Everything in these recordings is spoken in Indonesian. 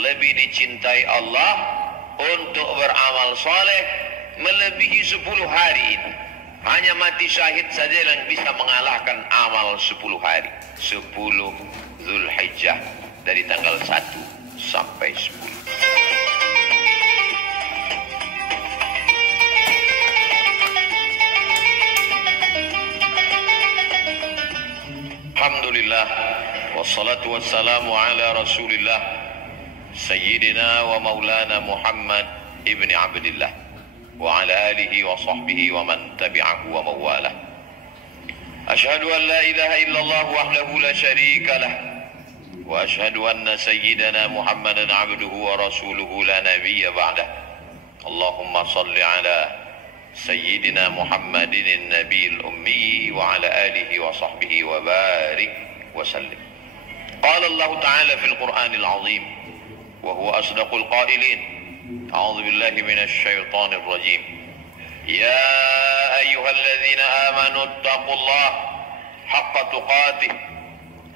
lebih dicintai Allah untuk beramal soleh melebihi 10 hari ini. Hanya mati syahid saja yang bisa mengalahkan amal 10 hari. 10 Zulhijjah dari tanggal 1 sampai 10. Alhamdulillah, wassalatu wassalamu ala rasulillah Sayyidina wa maulana Muhammad ibni Abdillah wa ala alihi wa sahbihi wa man tabi'ahu wa mawalah. Ashhadu an la ilaha illallah wahdahu la syarika lah wa ashhadu anna sayyidana Muhammadan abduhu wa rasuluhu la nabiyya ba'dah. Allahumma salli ala Sayyidina Muhammadin Nabiil Ummi wa ala alihi wa sahbihi wa barik wa sallim. Qala Allah Ta'ala fil Qur'anil Azim wa huwa asdaqul qailin. A'udzu billahi minasy syaithanir rajim. Ya ayyuhalladzina amanu taqullaha haqqa tuqatih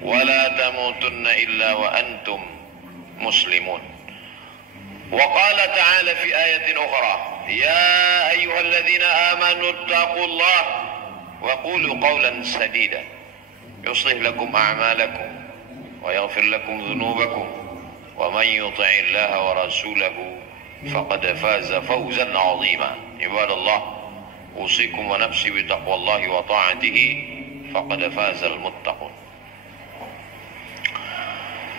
wa la tamutunna illa wa antum muslimun. Wa qala ta'ala fi ayatin ukhra يا أيها الذين آمنوا اتقوا الله وقولوا قولا سديدا يصلح لكم أعمالكم ويغفر لكم ذنوبكم ومن يطع الله ورسوله فقد فاز فوزا عظيما. عباد الله أوصيكم ونفسي بتقوى الله وطاعته فقد فاز المتقون.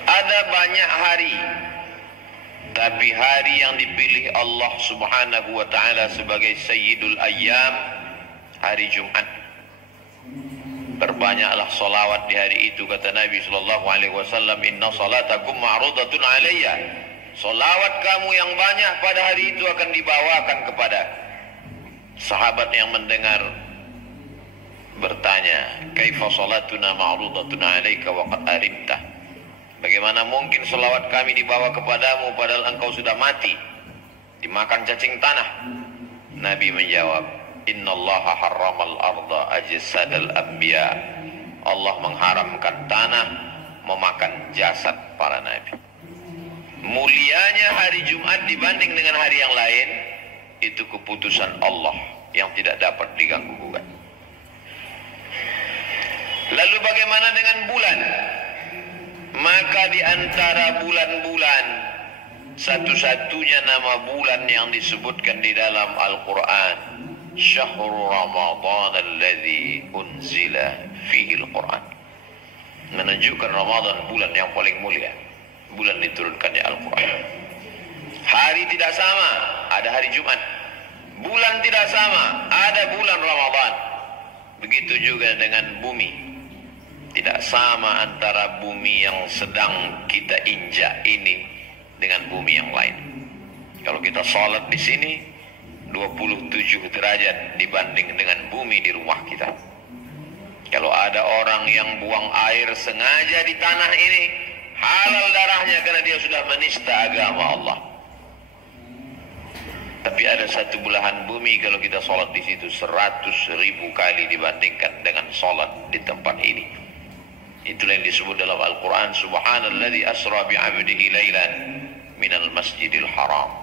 Ada banyak hari, tapi hari yang dipilih Allah Subhanahu wa ta'ala sebagai Sayyidul Ayyam, hari Jumat. Berbanyaklah salawat di hari itu, kata Nabi SAW, inna salatakum ma'rudatun alayya. Salawat kamu yang banyak pada hari itu akan dibawakan kepada. Sahabat yang mendengar bertanya, kaifa salatuna ma'rudatun alayka wa qad arimtah. Bagaimana mungkin selawat kami dibawa kepadamu padahal engkau sudah mati, dimakan cacing tanah? Nabi menjawab, innallaha harramal arda ajsadal anbiya. Allah mengharamkan tanah memakan jasad para nabi. Mulianya hari Jumat dibanding dengan hari yang lain, itu keputusan Allah yang tidak dapat diganggu gugat. Lalu bagaimana dengan bulan? Maka di antara bulan-bulan, satu-satunya nama bulan yang disebutkan di dalam Al-Quran, Syahrul Ramadan alladzi unzila fihi Al-Quran, menunjukkan Ramadan bulan yang paling mulia, bulan diturunkannya Al-Quran. Hari tidak sama, ada hari Jumat. Bulan tidak sama, ada bulan Ramadan. Begitu juga dengan bumi. Tidak sama antara bumi yang sedang kita injak ini dengan bumi yang lain. Kalau kita sholat di sini 27 derajat dibanding dengan bumi di rumah kita. Kalau ada orang yang buang air sengaja di tanah ini, halal darahnya karena dia sudah menista agama Allah. Tapi ada satu belahan bumi kalau kita sholat di situ 100.000 kali dibandingkan dengan sholat di tempat ini. Itulah yang disebut dalam Al-Quran, Subhanalladzi asra bi'abdihi laylan minal masjidil haram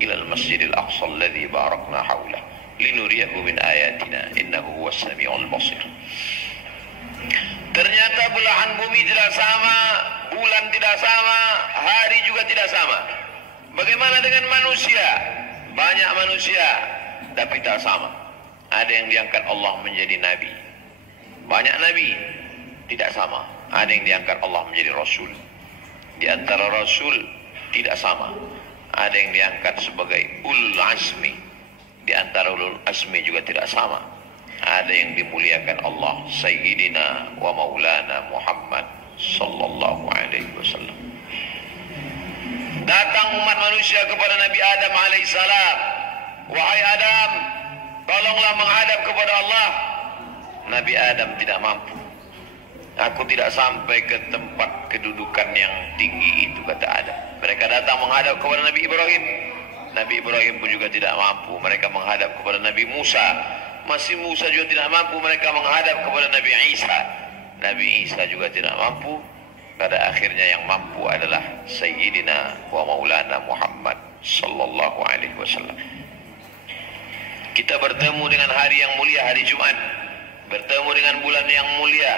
ilal masjidil aqsa alladzi barakna hawlah linuriyahu min ayatina innahu huwas sami'ul basir. Ternyata belahan bumi tidak sama, bulan tidak sama, hari juga tidak sama. Bagaimana dengan manusia? Banyak manusia, tapi tak sama. Ada yang diangkat Allah menjadi nabi. Banyak nabi, tidak sama. Ada yang diangkat Allah menjadi rasul. Di antara rasul tidak sama. Ada yang diangkat sebagai ulul azmi. Di antara ulul azmi juga tidak sama. Ada yang dimuliakan Allah, Sayyidina wa maulana Muhammad sallallahu alaihi wasallam. Datang umat manusia kepada Nabi Adam alaihissalam. Wahai Adam, tolonglah menghadap kepada Allah. Nabi Adam tidak mampu. Aku tidak sampai ke tempat kedudukan yang tinggi itu, kata Adam. Mereka datang menghadap kepada Nabi Ibrahim. Nabi Ibrahim pun juga tidak mampu. Mereka menghadap kepada Nabi Musa. Masih Musa juga tidak mampu. Mereka menghadap kepada Nabi Isa. Nabi Isa juga tidak mampu. pada akhirnya yang mampu adalah Sayyidina wa Maulana Muhammad sallallahu alaihi wasallam. Kita bertemu dengan hari yang mulia, hari Jumat, bertemu dengan bulan yang mulia,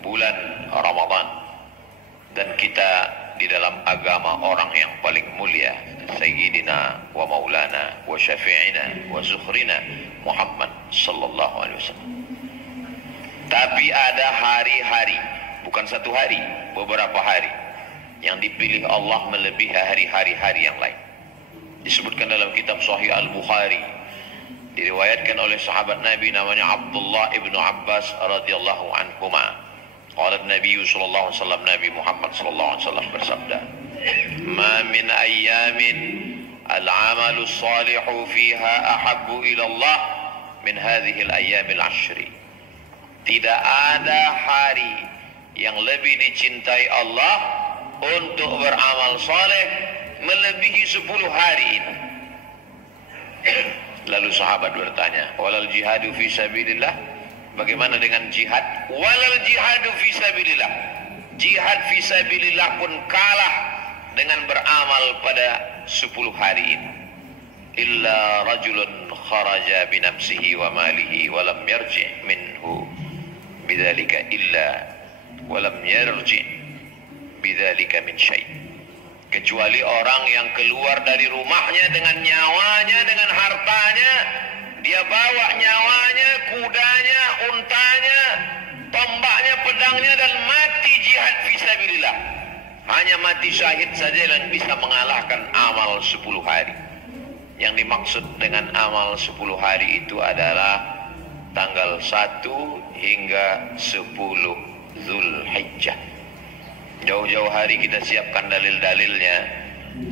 bulan Ramadan, dan kita di dalam agama orang yang paling mulia, Sayyidina wa Maulana wa Syafi'ina wa Zuhrina Muhammad sallallahu alaihi wasallam. Tapi ada hari-hari, bukan satu hari, beberapa hari yang dipilih Allah melebihi hari-hari yang lain. Disebutkan dalam kitab Sahih Al-Bukhari, diriwayatkan oleh sahabat Nabi namanya Abdullah ibnu Abbas radhiyallahu anhuma. Qala Nabi sallallahu alaihi wasallam, Nabi Muhammad sallallahu alaihi wasallam bersabda, "Ma min ayyamin al-'amalu salihu fiha ahabbu ila Allah min hadhihi al-ayyam al-'ashri." Tidak ada hari yang lebih dicintai Allah untuk beramal saleh melebihi 10 hari ini. Lalu sahabat bertanya, walal jihadu fi sabilillah? Bagaimana dengan jihad? Walal jihadu fi sabilillah. Jihad fi sabilillah pun kalah dengan beramal pada 10 hari ini. Illa rajulun kharaja binafsihi wa malihi wa lam yarji' minhu bidzalika illa wa lam yarji' bidzalika min syai'. Kecuali orang yang keluar dari rumahnya dengan nyawanya, dengan hartanya, dia bawa nyawanya, kudanya, untanya, tombaknya, pedangnya, dan mati jihad fisabilillah. Hanya mati syahid saja yang bisa mengalahkan amal 10 hari. Yang dimaksud dengan amal 10 hari itu adalah tanggal 1 hingga 10 Zulhijjah. Jauh-jauh hari kita siapkan dalil-dalilnya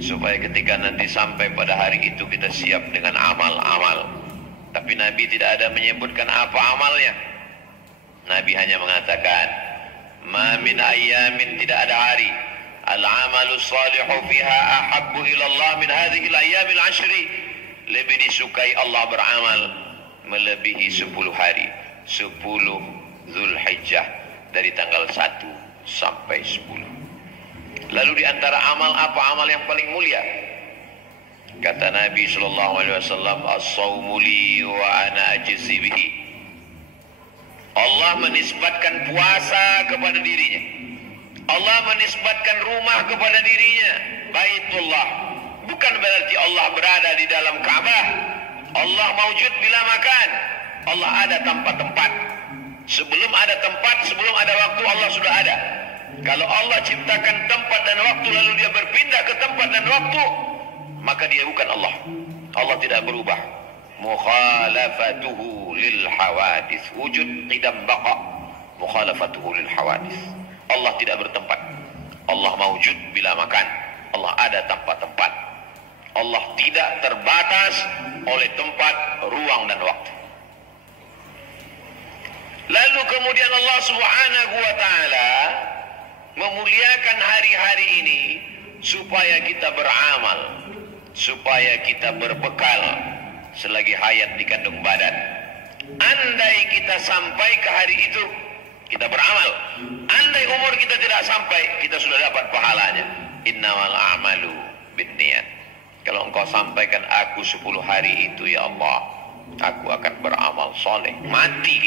supaya ketika nanti sampai pada hari itu kita siap dengan amal-amal. Tapi Nabi tidak ada menyebutkan apa amalnya. Nabi hanya mengatakan, "Ma min ayyamin," tidak ada hari, "al-'amalu shalihu fiha ahabbu ila Allah min hadhihi al-ayyamil 'ashri." Lebih disukai Allah beramal melebihi 10 hari, 10 Zulhijjah, dari tanggal 1 sampai 10. Lalu di antara amal, apa amal yang paling mulia? Kata Nabi sallallahu alaihi wasallam, "As-shaumu li wa ana ajzi bihi." Allah menisbatkan puasa kepada dirinya. Allah menisbatkan rumah kepada dirinya, Baitullah. Bukan berarti Allah berada di dalam Ka'bah. Allah maujud bila makan. Allah ada tanpa tempat. Sebelum ada tempat, sebelum ada waktu, Allah sudah ada. Kalau Allah ciptakan tempat dan waktu lalu dia berpindah ke tempat dan waktu, maka dia bukan Allah. Allah tidak berubah. Mukhalafatuhu lil hawadith. Wujud qidam baqa. Mukhalafatuhu lil hawadith. Allah tidak bertempat. Allah maujud bila makan. Allah ada tanpa tempat. Allah tidak terbatas oleh tempat, ruang, dan waktu. Lalu kemudian Allah Subhanahu wa ta'ala memuliakan hari-hari ini supaya kita beramal, supaya kita berbekal selagi hayat di kandung badan. Andai kita sampai ke hari itu, kita beramal. Andai umur kita tidak sampai, kita sudah dapat pahalanya. Innamal a'malu binniyat. Kalau engkau sampaikan aku 10 hari itu, ya Allah, aku akan beramal soleh. Mati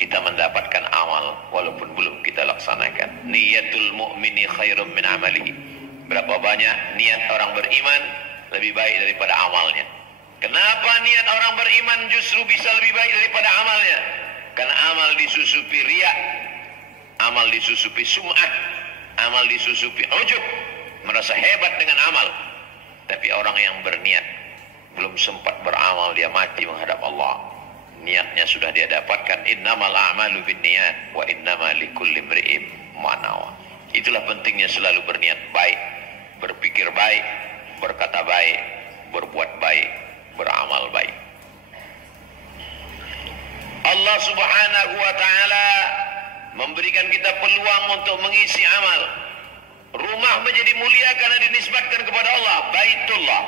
kita mendapatkan amal walaupun belum kita laksanakan. Niyatul mu'mini khairum min amalihi. Berapa banyak niat orang beriman lebih baik daripada amalnya. Kenapa niat orang beriman justru bisa lebih baik daripada amalnya? Karena amal disusupi riya, amal disusupi sum'ah, amal disusupi ujub, merasa hebat dengan amal. Tapi orang yang berniat belum sempat beramal, dia mati menghadap Allah, niatnya sudah dia dapatkan. Innamal a'malu binniyat wa innama likulli imri'in ma nawa. Itulah pentingnya selalu berniat baik, berpikir baik, berkata baik, berbuat baik, beramal baik. Allah Subhanahu wa ta'ala memberikan kita peluang untuk mengisi amal. Rumah menjadi mulia karena dinisbatkan kepada Allah, Baitullah.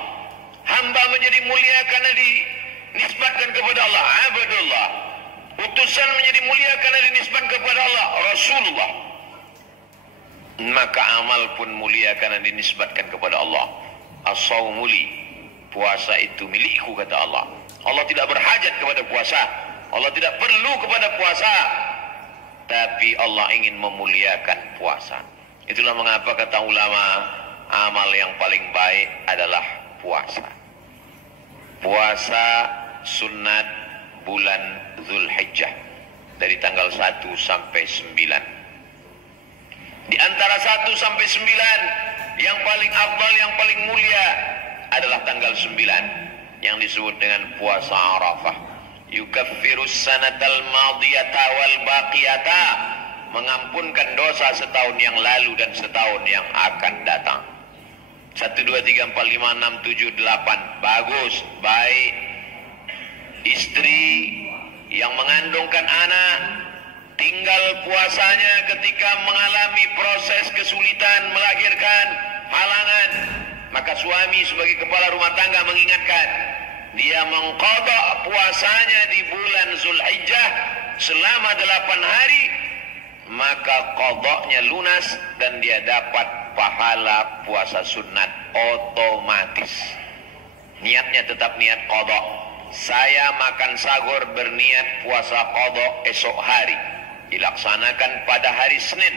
Hamba menjadi mulia karena dinisbatkan kepada Allah, Abdullah. Utusan menjadi mulia karena dinisbatkan kepada Allah, Rasulullah. maka amal pun mulia karena dinisbatkan kepada Allah. As-shaumu li, puasa itu milikku, kata Allah. Allah tidak berhajat kepada puasa, Allah tidak perlu kepada puasa, tapi Allah ingin memuliakan puasa. Itulah mengapa kata ulama, amal yang paling baik adalah puasa. Puasa sunat bulan Zulhijjah dari tanggal 1 sampai 9. Di antara 1 sampai 9 yang paling afdal, yang paling mulia adalah tanggal 9 yang disebut dengan puasa Arafah. Yukaffirus sanatal madiyata wal baqiyata, mengampunkan dosa setahun yang lalu dan setahun yang akan datang. 1, 2, 3, 4, 5, 6, 7, 8. Bagus, baik. Istri yang mengandungkan anak, tinggal puasanya ketika mengalami proses kesulitan melahirkan, halangan, maka suami sebagai kepala rumah tangga mengingatkan dia mengqadha puasanya di bulan Zulhijjah selama 8 hari, maka qadhanya lunas dan dia dapat pahala puasa sunat otomatis. Niatnya tetap niat qadha. Saya makan sahur berniat puasa qadha esok hari, dilaksanakan pada hari Senin,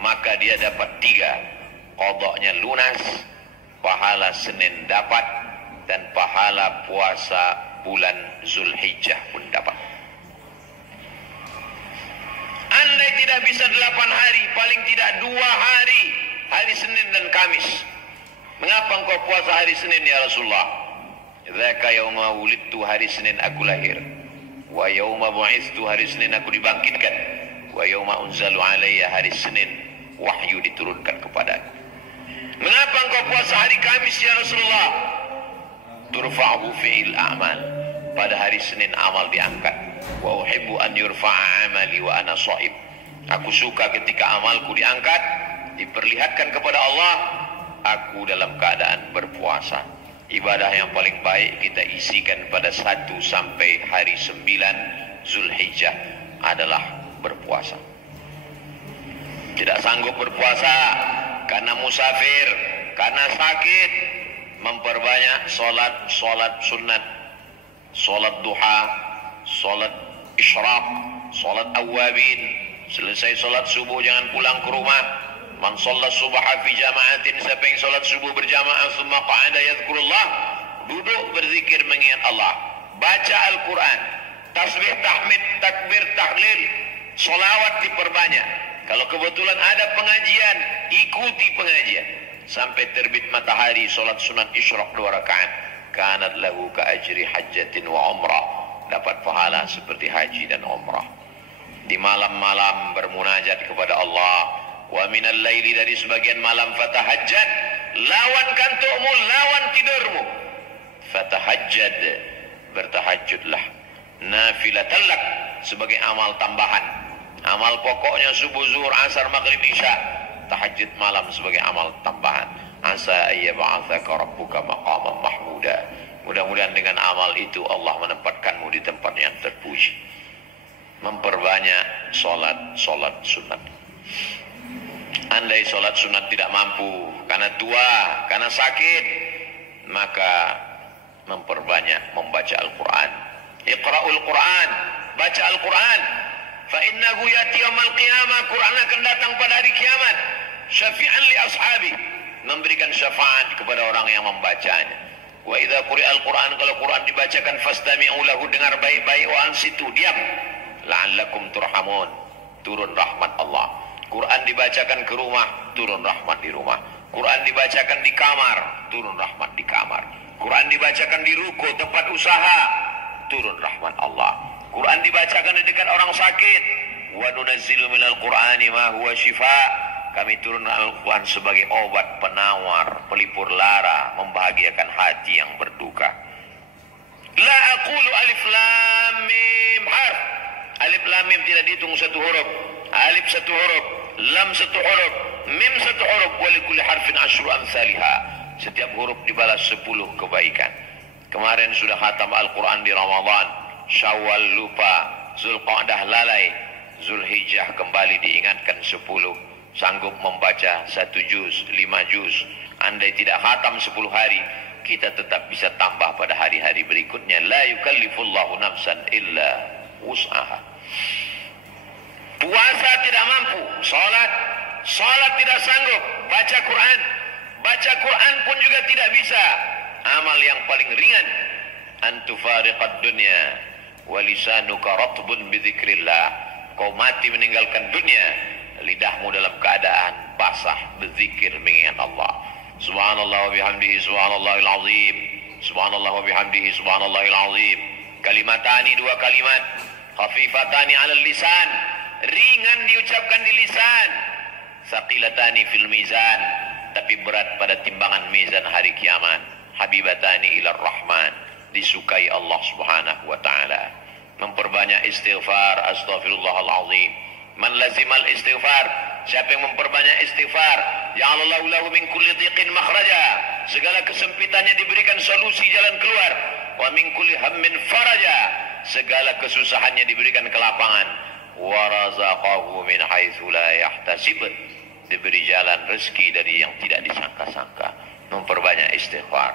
maka dia dapat 3. Qadhanya lunas, pahala Senin dapat, dan pahala puasa bulan Zulhijjah pun dapat. Andai tidak bisa 8 hari, paling tidak 2 hari, hari Senin dan Kamis. Mengapa engkau puasa hari Senin ya Rasulullah? Dzaka yauma wulidtu, hari Senin aku lahir. Wa yauma bu'itstu, hari Senin aku dibangkitkan. Wa yauma unzalu alayya, hari Senin wahyu diturunkan kepadaku. Mengapa engkau puasa hari Kamis ya Rasulullah? Turfa'u fi'il a'mal, pada hari Senin amal diangkat. Wa uhibbu an yurfa'a amali wa ana shaib, aku suka ketika amalku diangkat, diperlihatkan kepada Allah, aku dalam keadaan berpuasa. Ibadah yang paling baik kita isikan pada 1 sampai hari 9 Zulhijjah adalah berpuasa. Tidak sanggup berpuasa karena musafir, karena sakit, memperbanyak solat sunat, solat duha, solat isyraq, solat awabin. Selesai solat subuh jangan pulang ke rumah. Man shalla subha fi jama'atin, siapa yang solat subuh berjamaah, summa qa'ada yadhkurullah, duduk berzikir mengingat Allah, baca Al-Quran, tasbih, tahmid, takbir, tahlil, solawat diperbanyak. Kalau kebetulan ada pengajian, ikuti pengajian sampai terbit matahari. Solat sunat isyraq 2 rakaat, kanat lahu ka ajri hajjatin wa umrah, dapat pahala seperti haji dan umrah. Di malam-malam bermunajat kepada Allah. Wa minal laili, dari sebagian malam, fatahajjad, lawan kantukmu, lawan tidurmu. Fatahajjad, bertahajudlah. Nafilatan lak, sebagai amal tambahan. Amal pokoknya subuh, zuhur, asar, maghrib, isya. Tahajud malam sebagai amal tambahan. Asa ayyab'atsaka rabbuka maqaman mahmuda. Mudah-mudahan dengan amal itu Allah menempatkanmu di tempat yang terpuji. Memperbanyak solat sunat. Andai solat sunat tidak mampu karena tua, karena sakit, maka memperbanyak membaca Al-Quran. Iqra'ul Quran, baca Al-Quran. Fa innahu yati yaumal qiyamah, Quran akan datang pada hari kiamat. Syafi'an li ashabi, memberikan syafaat kepada orang yang membacanya. Wa idza quri'al Quran, kalau Quran dibacakan, fastami'u lahu, dengar baik-baik, wa ansitu, diam, la'allakum turhamun, turun rahmat Allah. Quran dibacakan ke rumah, turun rahmat di rumah. Quran dibacakan di kamar, turun rahmat di kamar. Quran dibacakan di ruko, tempat usaha, turun rahmat Allah. Quran dibacakan di dekat orang sakit. Wa nunazzilu minal Qur'ani ma huwa shifa', kami turun Al-Quran sebagai obat penawar, pelipur lara, membahagiakan hati yang berduka. La aqulu alif lam mim harf. Alif lam mim tidak dihitung 1 huruf. Alif 1 huruf, lam 1 huruf, mim 1 huruf, wa likulli harfin 10 amsalha. Setiap huruf dibalas 10 kebaikan. Kemarin sudah khatam Al-Quran di Ramadan, Syawal lupa, Zulqa'dah lalai, Zulhijjah kembali diingatkan 10. sanggup membaca 1 juz, 5 juz, andai tidak khatam 10 hari, kita tetap bisa tambah pada hari-hari berikutnya. La yukallifullahu nafsan illa wus'aha. Puasa tidak mampu, salat tidak sanggup, baca Quran pun juga tidak bisa. Amal yang paling ringan, antufariqad dunya wa lisanuka ratbun bi dzikrillah. Kau mati meninggalkan dunia, lidahmu dalam keadaan basah berzikir mengingat Allah. Subhanallah wa bihamdihi subhanallahil azim. Subhanallah wa bihamdihi subhanallahil azim. Kalimatani, 2 kalimat, khafifatani 'alal lisan, ringan diucapkan di lisan, saqilatani fil mizan, tapi berat pada timbangan mizan hari kiamat. Habibatani ilar rahman, disukai Allah Subhanahu wa taala. Memperbanyak istighfar, astaghfirullahalazim. Man lazimal istighfar, siapa yang memperbanyak istighfar, ja'alallahu lahu min kulli dhiqin makhraja, segala kesempitannya diberikan solusi jalan keluar. Wa min kulli hammin faraja, segala kesusahannya diberikan kelapangan. Wa razaqahu min haitsu la yahtasib, diberi jalan rezeki dari yang tidak disangka-sangka. Memperbanyak istighfar,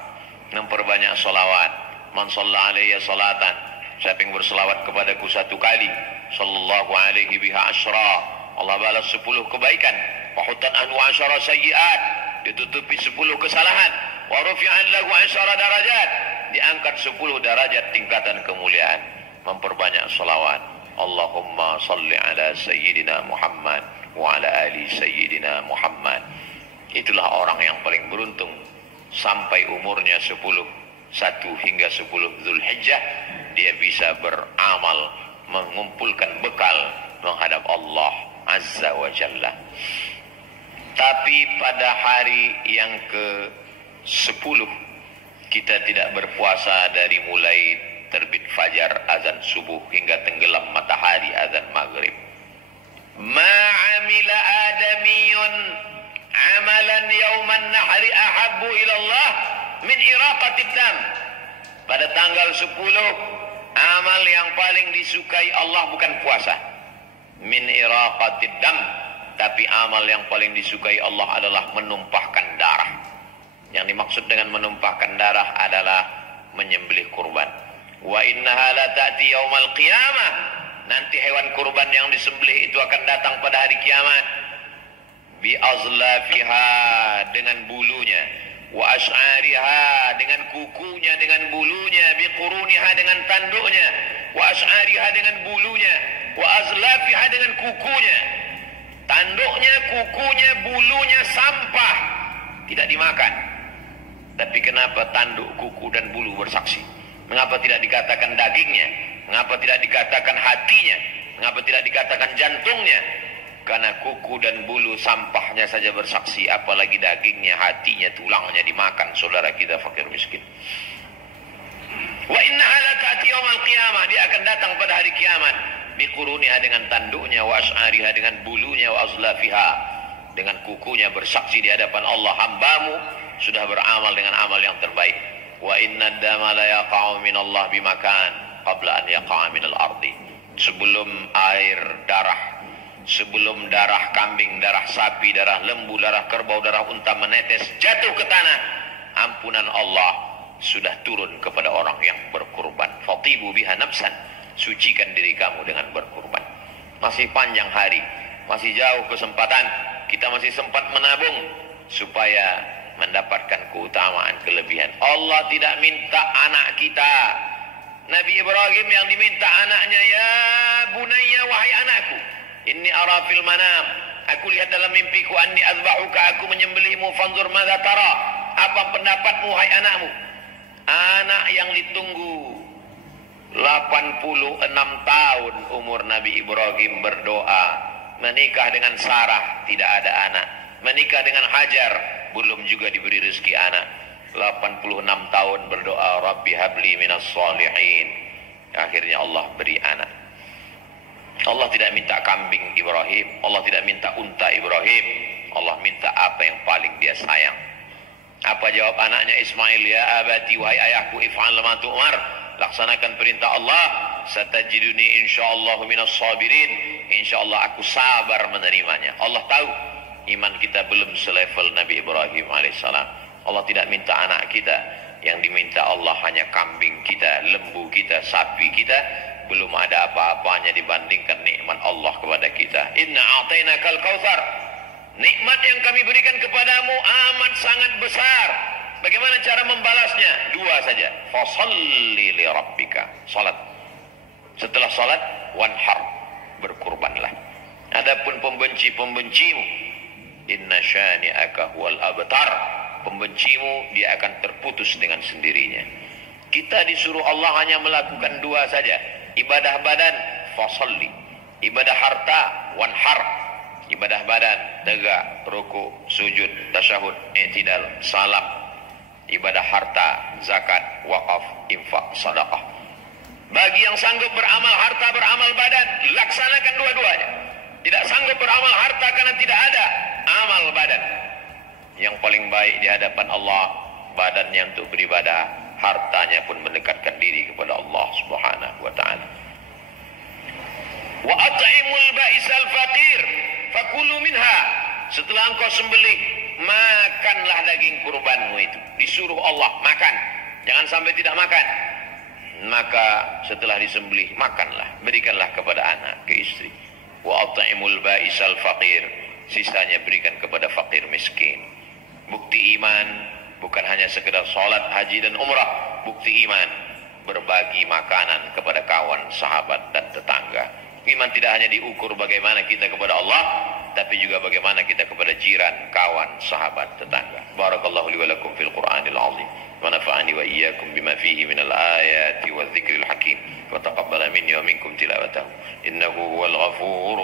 memperbanyak salawat. Man shalla alayya salatan, siapa yang berselawat kepadaku 1 kali, sallallahu alaihi biha asyra, Allah balas 10 kebaikan. Wa hutan anhu asyara sayyi'at, ditutupi 10 kesalahan. Wa rufi'an lahu asyara darajat, diangkat 10 derajat tingkatan kemuliaan. Memperbanyak salawat. Allahumma salli ala sayyidina Muhammad wa ala ali sayyidina Muhammad. Itulah orang yang paling beruntung. Sampai umurnya 1 hingga 10 Zulhijjah, dia bisa beramal, mengumpulkan bekal menghadap Allah Azza wa Jalla. Tapi pada hari yang ke-10 kita tidak berpuasa dari mulai terbit fajar azan subuh hingga tenggelam matahari azan maghrib. Ma'amila adamiyun amalan yauman nahri ahabbu ilallah min iraqatid dam. Pada tanggal 10, amal yang paling disukai Allah bukan puasa, min iraqatid dam, tapi amal yang paling disukai Allah adalah menumpahkan darah. Yang dimaksud dengan menumpahkan darah adalah menyembelih kurban. Wa innaha la ta'ti yaumal qiyamah, nanti hewan kurban yang disembelih itu akan datang pada hari kiamat. Bi azlafiha, dengan bulunya, wa ash'ariha, dengan kukunya, dengan bulunya, bi quruniha, dengan tanduknya, wa ash'ariha, dengan bulunya, wa azlafiha, dengan kukunya. Tanduknya, kukunya, bulunya sampah, tidak dimakan. Tapi kenapa tanduk, kuku dan bulu bersaksi? Mengapa tidak dikatakan dagingnya? Mengapa tidak dikatakan hatinya? Mengapa tidak dikatakan jantungnya? Karena kuku dan bulu sampahnya saja bersaksi, apalagi dagingnya, hatinya, tulangnya dimakan saudara kita fakir miskin. Wa innaha la ta'ti yaumal qiyamah, dia akan datang pada hari kiamat. Biquruniha, dengan tanduknya, wa as'ariha, dengan bulunya, wa azlafiha, dengan kukunya bersaksi di hadapan Allah, hambamu sudah beramal dengan amal yang terbaik. Wa inna ad-dama la yaqa'u min Allah bimakan qabla an yaqa'a min al-ardi. Sebelum air darah, sebelum darah kambing, darah sapi, darah lembu, darah kerbau, darah unta menetes jatuh ke tanah, ampunan Allah sudah turun kepada orang yang berkurban. Fatibu biha nafsan, sucikan diri kamu dengan berkurban. Masih panjang hari, masih jauh kesempatan, kita masih sempat menabung supaya mendapatkan keutamaan kelebihan. Allah tidak minta anak kita. Nabi Ibrahim yang diminta anaknya, ya bunayya, wahai anakku, inni ara fil manam, aku lihat dalam mimpiku, anni azbahuka, aku menyembelihmu, fanzur madza tara, apa pendapatmu hai anakmu? Anak yang ditunggu 86 tahun umur Nabi Ibrahim berdoa, menikah dengan Sarah tidak ada anak, menikah dengan Hajar belum juga diberi rezeki anak. 86 tahun berdoa, Rabbi habli minas solihin, akhirnya Allah beri anak. Allah tidak minta kambing Ibrahim, Allah tidak minta unta Ibrahim, Allah minta apa yang paling dia sayang. Apa jawab anaknya Ismail? Ya abati, wahai ayahku, if'al ma tu'mar, laksanakan perintah Allah, satajiduni insyaallah minas sabirin, insyaallah aku sabar menerimanya. Allah tahu iman kita belum selevel Nabi Ibrahim alaihissalam. Allah tidak minta anak kita, yang diminta Allah hanya kambing kita, lembu kita, sapi kita. Belum ada apa-apanya dibandingkan nikmat Allah kepada kita. Inna a'tainakal kautsar. Nikmat yang kami berikan kepadamu amat sangat besar. Bagaimana cara membalasnya? Dua saja. Fasholli li rabbika. Salat. Setelah salat, wanhar, berkurbanlah. Adapun pembenci-pembencimu, inna syani'aka huwal abtar. Pembencimu dia akan terputus dengan sendirinya. Kita disuruh Allah hanya melakukan dua saja. Ibadah badan, fasalli. Ibadah harta, wanhar. Ibadah badan, tegak, ruku, sujud, tasyahud, i'tidal, salam. Ibadah harta, zakat, wakaf, infak, sedekah. Bagi yang sanggup beramal harta, beramal badan, laksanakan dua-duanya. Tidak sanggup beramal harta karena tidak ada amal badan. Yang paling baik di hadapan Allah, badannya untuk beribadah, hartanya pun mendekatkan diri kepada Allah Subhanahu wa ta'ala. Wa at'imul ba'isal faqir fakulu minha. Setelah engkau sembelih, makanlah daging kurbanmu itu. Disuruh Allah makan, jangan sampai tidak makan. Maka setelah disembelih, makanlah, berikanlah kepada anak, ke istri. Wa at'imul ba'isal faqir, sisanya berikan kepada fakir miskin. Bukti iman bukan hanya sekedar sholat, haji dan umrah. Bukti iman berbagi makanan kepada kawan, sahabat dan tetangga. Iman tidak hanya diukur bagaimana kita kepada Allah, tapi juga bagaimana kita kepada jiran, kawan, sahabat, tetangga. Barakallahu li wa lakum fil Qur'anil azim. Wa nafa'ani wa iyyakum bima fihi minal ayati wa dzikril hakim. Wa taqabbala minni wa minkum tilawatahu. Innahu huwal ghafur